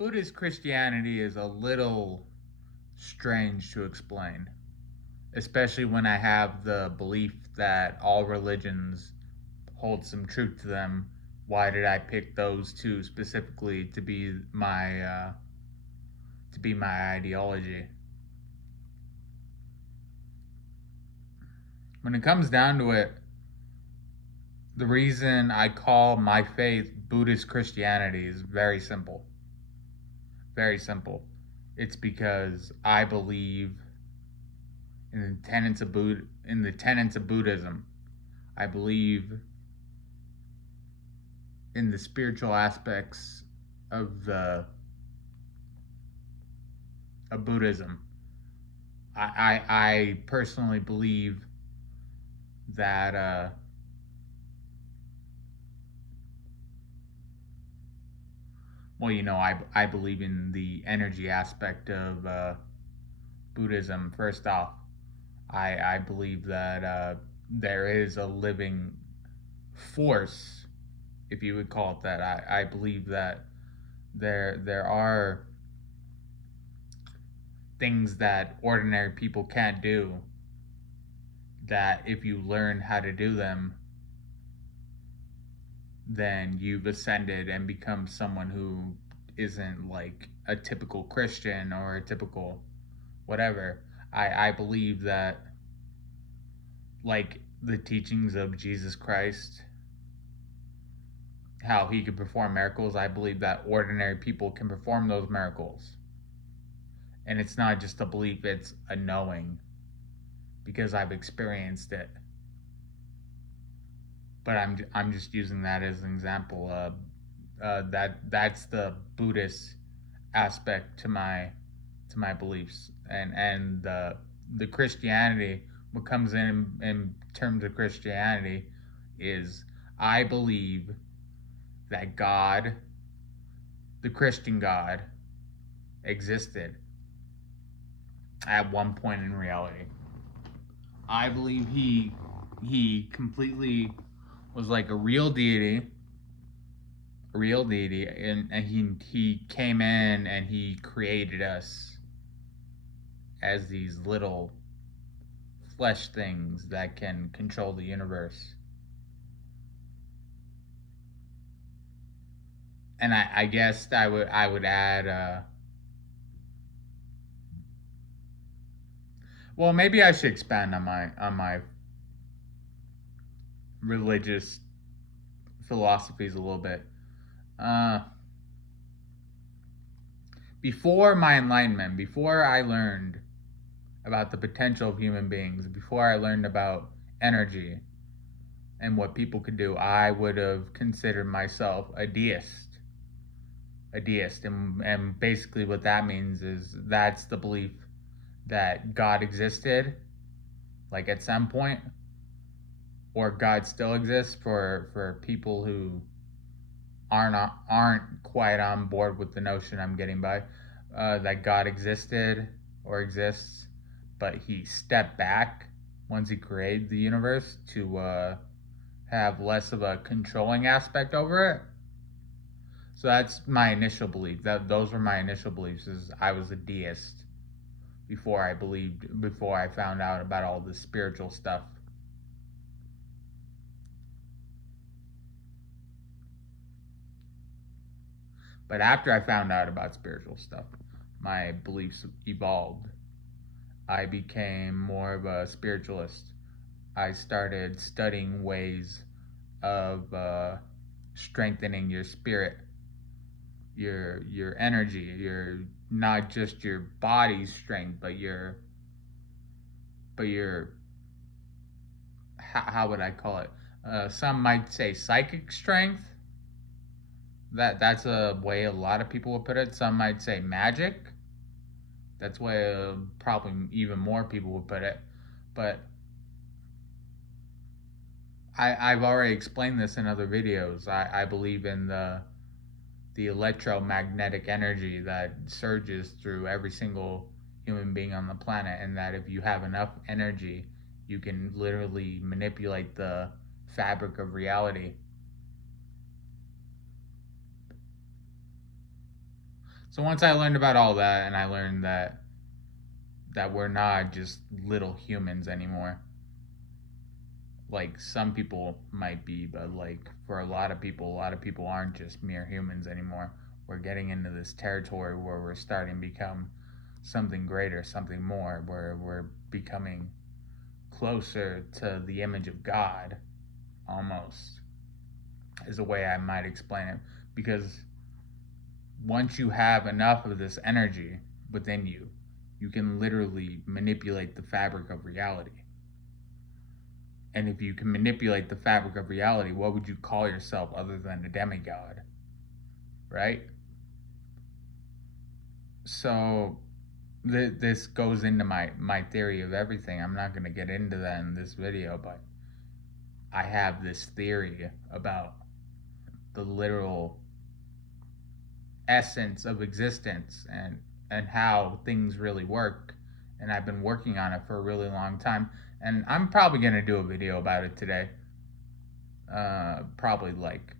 Buddhist Christianity is a little strange to explain, especially when I have the belief that all religions hold some truth to them. Why did I pick those two specifically to be my ideology? When it comes down to it, the reason I call my faith Buddhist Christianity is very simple. Very simple. It's because I believe in the tenets of Buddhism. I believe in the spiritual aspects of the of Buddhism. I personally believe that I believe in the energy aspect of Buddhism. First off, I believe that there is a living force, if you would call it that. I believe that there are things that ordinary people can't do, that if you learn how to do them, then you've ascended and become someone who isn't like a typical Christian or a typical whatever. I believe that, like the teachings of Jesus Christ, how he could perform miracles, I believe that ordinary people can perform those miracles. And it's not just a belief, it's a knowing, because I've experienced it. But I'm just using that as an example. That's the Buddhist aspect to my beliefs, and the Christianity. What comes in terms of Christianity is I believe that God, the Christian God, existed at one point in reality. I believe he completely was like a real deity, and he came in and he created us as these little flesh things that can control the universe. And I guess I would add well, maybe I should expand on my religious philosophies a little bit. Uh, Before my enlightenment, before I learned about the potential of human beings, before I learned about energy and what people could do, I would have considered myself a deist. A deist. And basically, what that means is that's the belief that God existed, like at some point, or God still exists for people who aren't quite on board with the notion I'm getting by, that God existed or exists, but he stepped back once he created the universe to have less of a controlling aspect over it. So that's my initial belief. Those were my initial beliefs. Is I was a deist before I found out about all this spiritual stuff. But after I found out about spiritual stuff, my beliefs evolved. I became more of a spiritualist. I started studying ways of strengthening your spirit, your energy, your not just your body's strength, but your how would I call it? Some might say psychic strength. That's a way a lot of people would put it. Some might say magic. That's way probably even more people would put it. But I've already explained this in other videos. I believe in the electromagnetic energy that surges through every single human being on the planet, and that if you have enough energy, you can literally manipulate the fabric of reality. So once I learned about all that, and I learned that we're not just little humans anymore. Like some people might be, but like for a lot of people aren't just mere humans anymore. We're getting into this territory where we're starting to become something greater, something more, where we're becoming closer to the image of God, almost, is the way I might explain it. Because once you have enough of this energy within you, you can literally manipulate the fabric of reality. And if you can manipulate the fabric of reality, what would you call yourself other than a demigod? Right? So this goes into my theory of everything. I'm not going to get into that in this video, but I have this theory about the literal essence of existence and how things really work. And I've been working on it for a really long time. And I'm probably going to do a video about it today. Probably like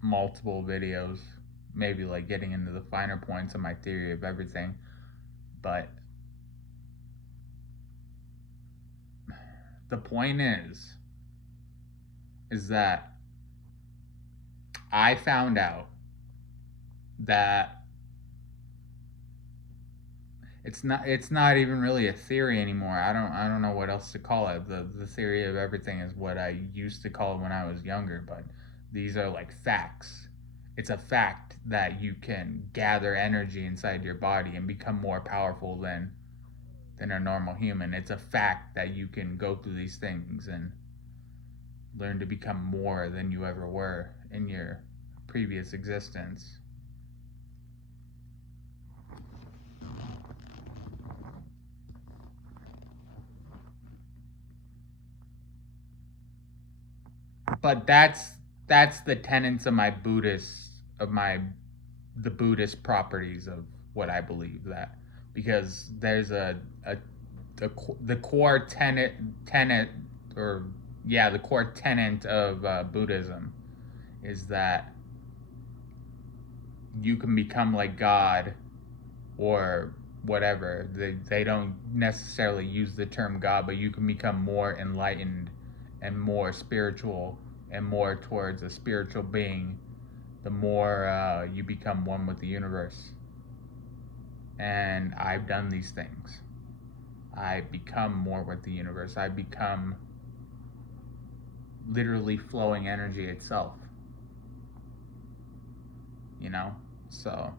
multiple videos, maybe like getting into the finer points of my theory of everything. But the point is that I found out that it's not even really a theory anymore. I don't know what else to call it. The theory of everything is what I used to call it when I was younger, but these are like facts. It's a fact that you can gather energy inside your body and become more powerful than a normal human. It's a fact that you can go through these things and learn to become more than you ever were in your previous existence. But that's the tenets of my Buddhist of my the Buddhist properties of what I believe, that because there's a the core tenet or yeah, the core tenet of Buddhism is that you can become like God or whatever. They don't necessarily use the term God, but you can become more enlightened and more spiritual and more towards a spiritual being the more you become one with the universe. And I've done these things. I become more with the universe. I become literally flowing energy itself. You know? So,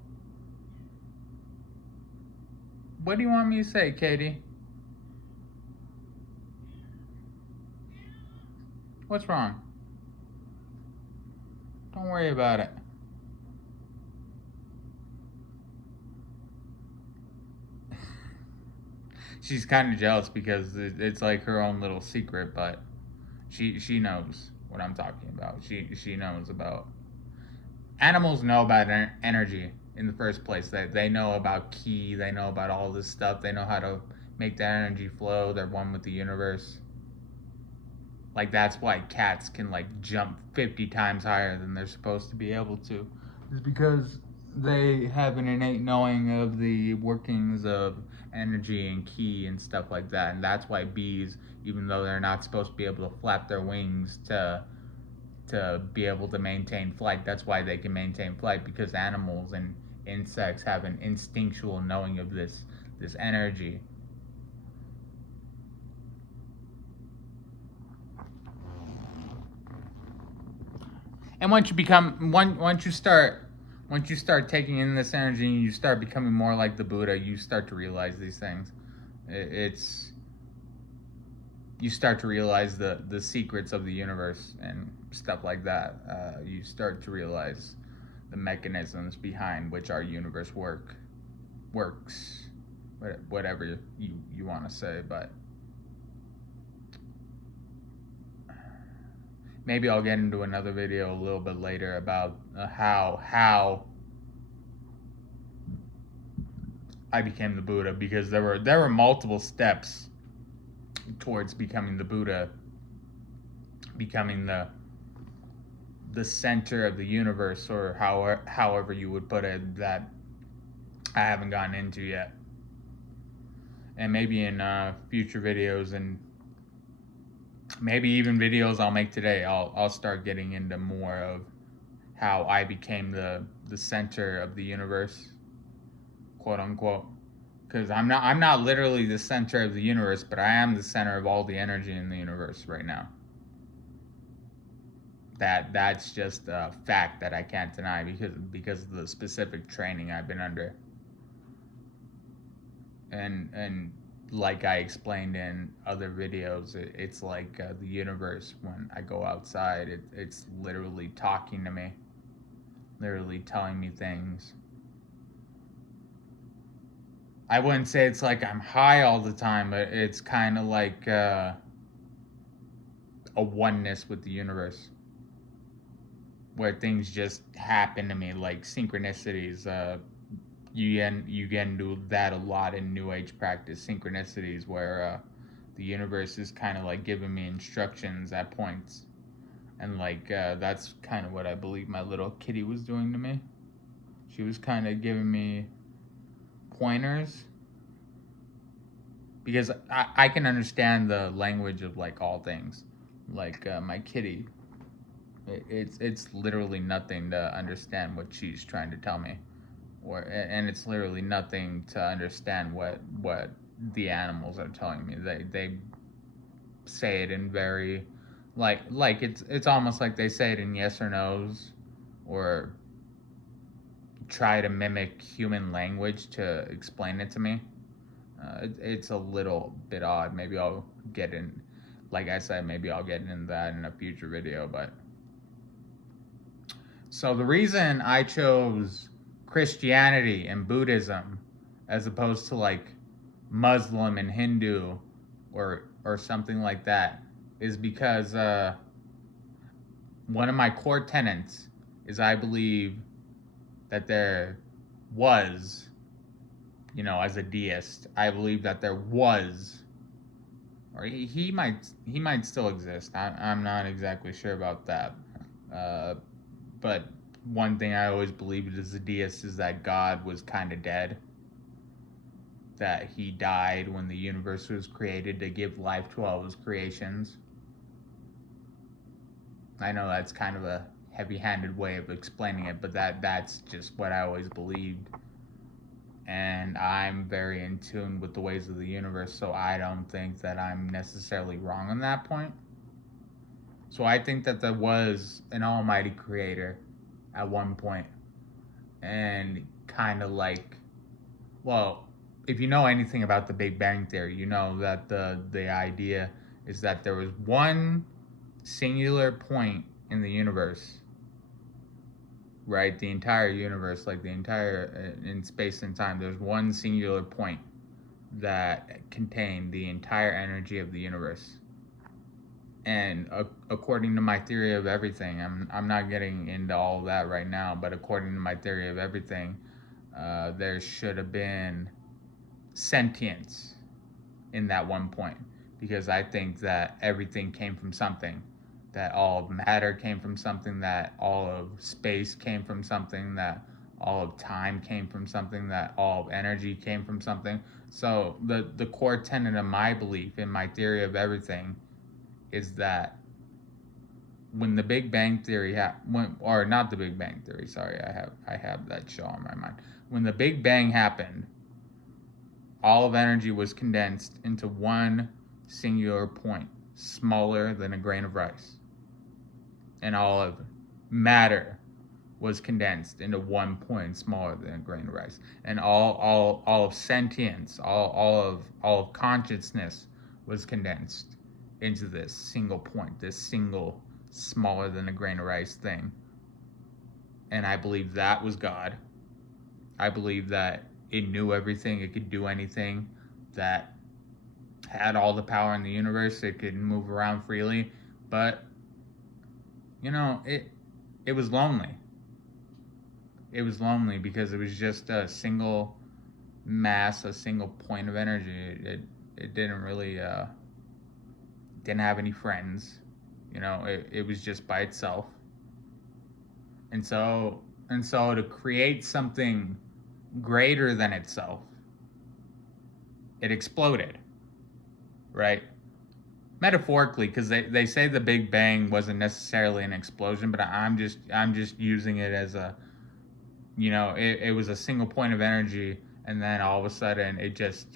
what do you want me to say, Katie? What's wrong? Don't worry about it. She's kind of jealous because it's like her own little secret, but she knows what I'm talking about. She knows about animals know about energy in the first place. They know about ki. They know about all this stuff. They know how to make that energy flow. They're one with the universe. Like that's why cats can like jump 50 times higher than they're supposed to be able to. Is because they have an innate knowing of the workings of energy and ki and stuff like that. And that's why bees, even though they're not supposed to be able to flap their wings to be able to maintain flight, that's why they can maintain flight, because animals and insects have an instinctual knowing of this energy. And once you start taking in this energy and you start becoming more like the Buddha, you start to realize these things. It's you start to realize the secrets of the universe and stuff like that. You start to realize the mechanisms behind which our universe works, whatever you want to say. But maybe I'll get into another video a little bit later about how I became the Buddha, because there were multiple steps towards becoming the Buddha, becoming the center of the universe, or however you would put it. That I haven't gotten into yet. And maybe in future videos, and maybe even videos I'll make today, I'll start getting into more of how I became the center of the universe, quote unquote. Because I'm not literally the center of the universe, but I am the center of all the energy in the universe right now. That's just a fact that I can't deny because of the specific training I've been under. And like I explained in other videos, it's like the universe. When I go outside, it's literally talking to me, literally telling me things. I wouldn't say it's like I'm high all the time, but it's kind of like a oneness with the universe, where things just happen to me, like synchronicities. You get into that a lot in New Age practice, synchronicities, where the universe is kind of like giving me instructions at points, and like that's kind of what I believe my little kitty was doing to me. She was kind of giving me pointers because I can understand the language of like all things, like my kitty. It's literally nothing to understand what she's trying to tell me, or and it's literally nothing to understand what the animals are telling me. They say it in very like it's almost like they say it in yes or no's, or try to mimic human language to explain it to me. It's a little bit odd. Maybe I'll get in, like I said, maybe I'll get into that in a future video. But so the reason I chose Christianity and Buddhism as opposed to like Muslim and Hindu or something like that is because one of my core tenets is I believe that there was, as a deist, I believe that there was, or he might still exist. I'm not exactly sure about that. Uh, but one thing I always believed as a deist is that God was kind of dead. That he died when the universe was created to give life to all his creations. I know that's kind of a heavy-handed way of explaining it, but that's just what I always believed. And I'm very in tune with the ways of the universe, so I don't think that I'm necessarily wrong on that point. So I think that there was an almighty creator at one point, and kind of like, well, if you know anything about the Big Bang Theory, you know that the idea is that there was one singular point in the universe, right? The entire universe, like the entire in space and time, there's one singular point that contained the entire energy of the universe. And according to my theory of everything, I'm not getting into all of that right now, but according to my theory of everything, there should have been sentience in that one point, because I think that everything came from something, that all of matter came from something, that all of space came from something, that all of time came from something, that all of energy came from something. So the core tenet of my belief in my theory of everything is that when the Big Bang Theory or not the Big Bang Theory, sorry, I have that show on my mind. When the Big Bang happened, all of energy was condensed into one singular point, smaller than a grain of rice. And all of matter was condensed into one point smaller than a grain of rice. And all of sentience, all of consciousness was condensed into this single point, this single smaller than a grain of rice thing. And I believe that was God. I believe that it knew everything, it could do anything, that had all the power in the universe, it could move around freely, but it was lonely. It was lonely because it was just a single mass, a single point of energy. It didn't really didn't have any friends. It was just by itself. And so to create something greater than itself, it exploded, right? Metaphorically, because they say the Big Bang wasn't necessarily an explosion, but I'm just using it as a, it was a single point of energy, and then all of a sudden it just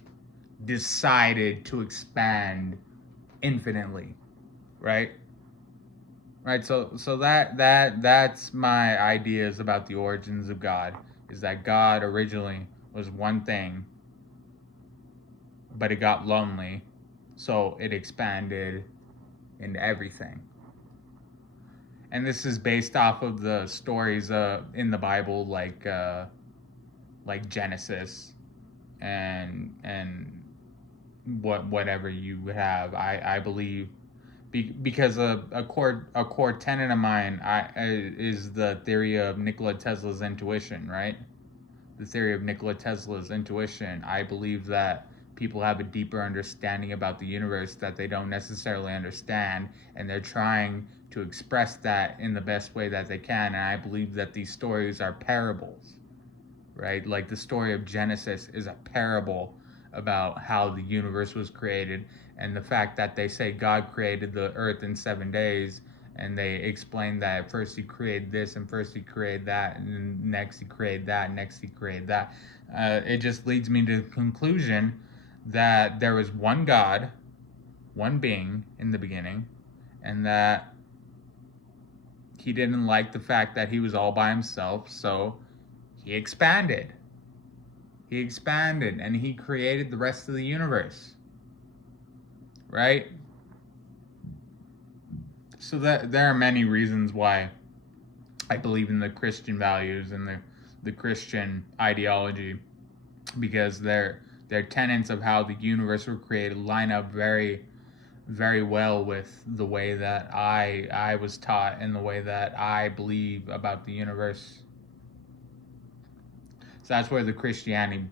decided to expand infinitely, right? Right. So that's my ideas about the origins of God, is that God originally was one thing, but it got lonely, so it expanded into everything. And this is based off of the stories in the Bible, like Genesis and whatever you have. I believe because a core tenet of mine is the theory of Nikola Tesla's intuition, right? The theory of Nikola Tesla's intuition. I believe that people have a deeper understanding about the universe that they don't necessarily understand, and they're trying to express that in the best way that they can. And I believe that these stories are parables, right? Like the story of Genesis is a parable about how the universe was created, and the fact that they say God created the earth in 7 days, and they explain that first he created this, and first he created that, and next he created that, and next he created that. It just leads me to the conclusion that there was one God, one being in the beginning, and that he didn't like the fact that he was all by himself, so he expanded. He expanded and he created the rest of the universe. Right? So that there are many reasons why I believe in the Christian values and the Christian ideology, because their tenets of how the universe was created line up very, very well with the way that I was taught and the way that I believe about the universe. So that's where the Christianity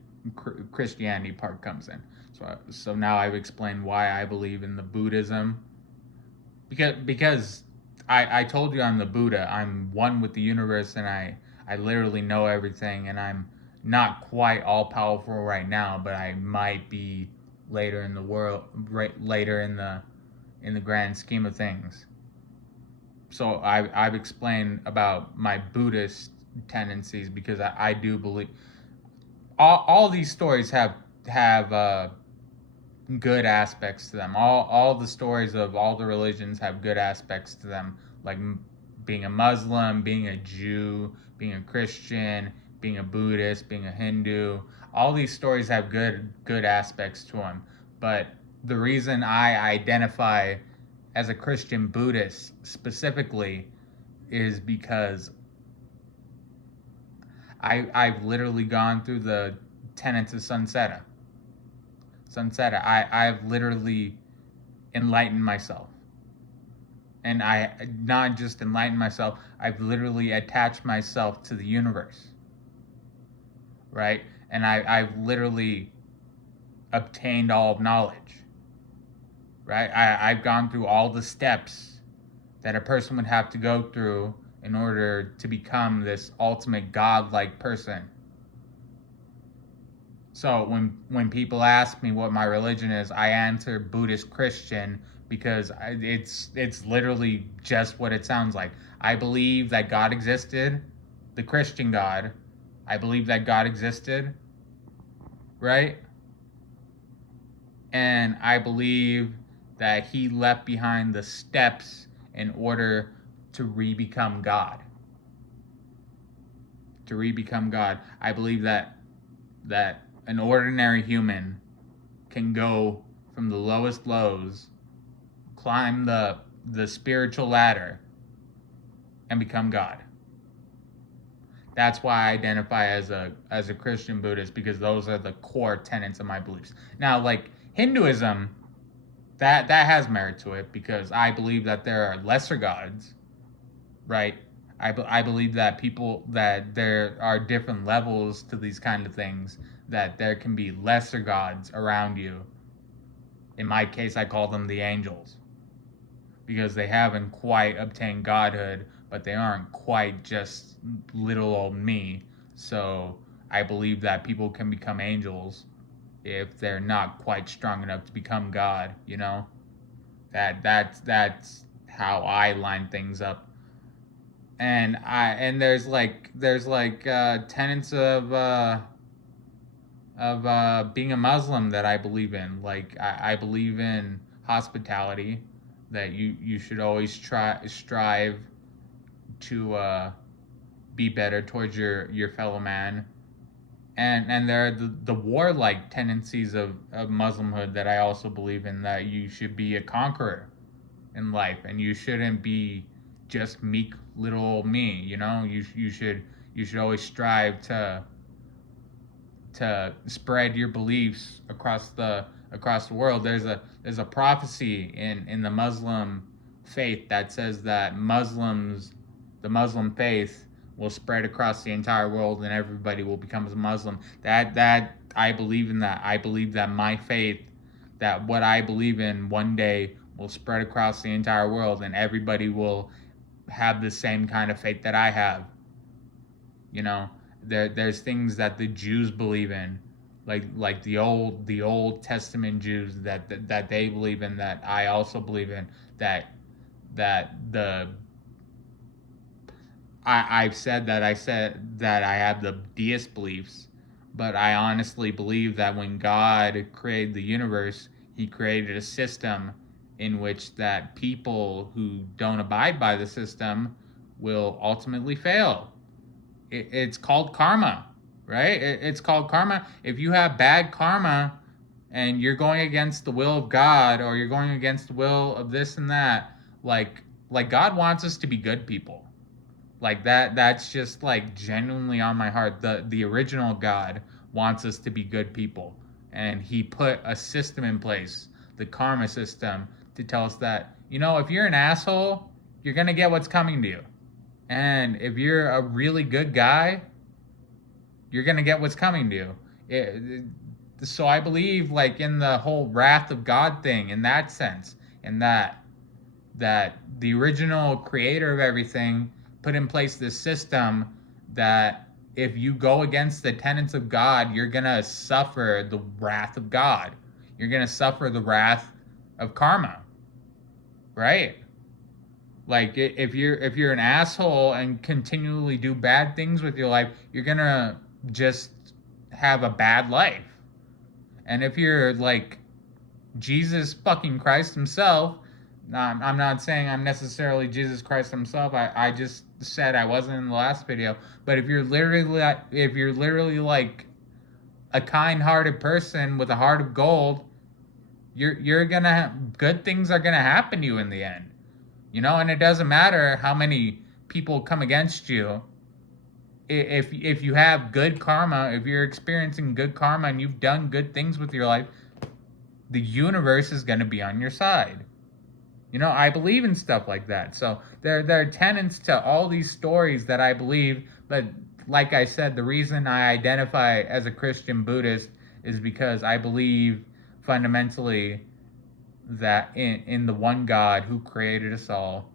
part comes in. So now I've explained why I believe in the Buddhism, because I told you I'm the Buddha. I'm one with the universe, and I literally know everything, and I'm not quite all powerful right now, but I might be later in the world, right later in the grand scheme of things. So I've explained about my Buddhist tendencies, because I do believe all these stories have good aspects to them. All the stories of all the religions have good aspects to them, like being a Muslim, being a Jew, being a Christian, being a Buddhist, being a Hindu. All these stories have good aspects to them. But the reason I identify as a Christian Buddhist specifically is because I've literally gone through the tenets of Sunseta. I've literally enlightened myself. And I not just enlightened myself, I've literally attached myself to the universe. Right? And I've literally obtained all of knowledge. Right? I've gone through all the steps that a person would have to go through in order to become this ultimate godlike person. So when people ask me what my religion is, I answer Buddhist Christian, because it's literally just what it sounds like. I believe that God existed, the Christian God. I believe that God existed, right? And I believe that he left behind the steps in order to re-become God. To re-become God. I believe that an ordinary human can go from the lowest lows, climb the spiritual ladder, and become God. That's why I identify as a Christian Buddhist, because those are the core tenets of my beliefs. Now, like Hinduism, that has merit to it, because I believe that there are lesser gods, right? I believe that there are different levels to these kind of things, that there can be lesser gods around you. In my case, I call them the angels, because they haven't quite obtained godhood, but they aren't quite just little old me. So I believe that people can become angels if they're not quite strong enough to become God, you know? That's how I line things up. And there's tenets of being a Muslim that I believe in. Like I believe in hospitality, that you should always strive to be better towards your fellow man. And there are the warlike tendencies of Muslimhood that I also believe in, that you should be a conqueror in life, and you shouldn't be just meek little me, you know? You should always strive to spread your beliefs across the world. There's a prophecy in the Muslim faith that says that the Muslim faith will spread across the entire world and everybody will become a Muslim. That I believe in that. I believe that my faith, that what I believe in one day will spread across the entire world and everybody will have the same kind of faith that I have. You know, there's things that the Jews believe in, like the Old Testament Jews, that they believe in, that I also believe in. That the I've said that I have the deist beliefs, but I honestly believe that when God created the universe, He created a system in which that people who don't abide by the system will ultimately fail. It's called karma, right? It's called karma. If you have bad karma and you're going against the will of God, or you're going against the will of this and that, like God wants us to be good people. Like that's just like genuinely on my heart. The original God wants us to be good people. And He put a system in place, the karma system, to tell us that, if you're an asshole, you're gonna get what's coming to you. And if you're a really good guy, you're gonna get what's coming to you. So I believe like in the whole wrath of God thing, in that sense, and that the original creator of everything put in place this system that if you go against the tenets of God, you're gonna suffer the wrath of God. You're gonna suffer the wrath of karma, right? Like if you're an asshole and continually do bad things with your life, you're gonna just have a bad life. And if you're like Jesus fucking Christ Himself, I'm not saying I'm necessarily Jesus Christ Himself. I just said I wasn't in the last video. But if you're literally like a kind-hearted person with a heart of gold, you're gonna good things are gonna happen to you in the end. And it doesn't matter how many people come against you. If you have good karma, if you're experiencing good karma and you've done good things with your life, the universe is going to be on your side. I believe in stuff like that. So there are tenets to all these stories that I believe. But like I said, the reason I identify as a Christian Buddhist is because I believe fundamentally that in the one God who created us all.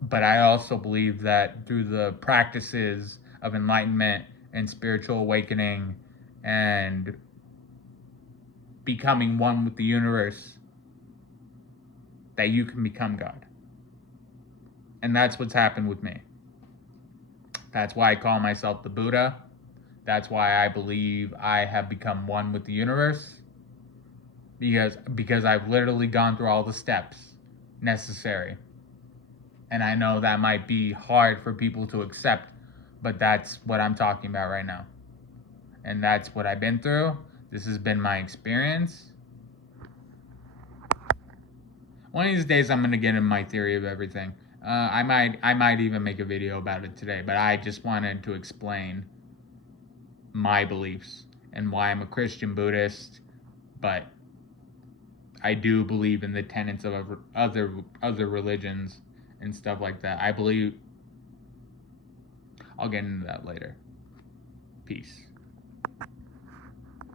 But I also believe that through the practices of enlightenment and spiritual awakening and becoming one with the universe, that you can become God. And that's what's happened with me. That's why I call myself the Buddha. That's why I believe I have become one with the universe. Because I've literally gone through all the steps necessary. And I know that might be hard for people to accept, but that's what I'm talking about right now. And that's what I've been through. This has been my experience. One of these days I'm going to get in my theory of everything. I might even make a video about it today, but I just wanted to explain my beliefs and why I'm a Christian Buddhist, but I do believe in the tenets of other religions and stuff like that. I'll get into that later. Peace.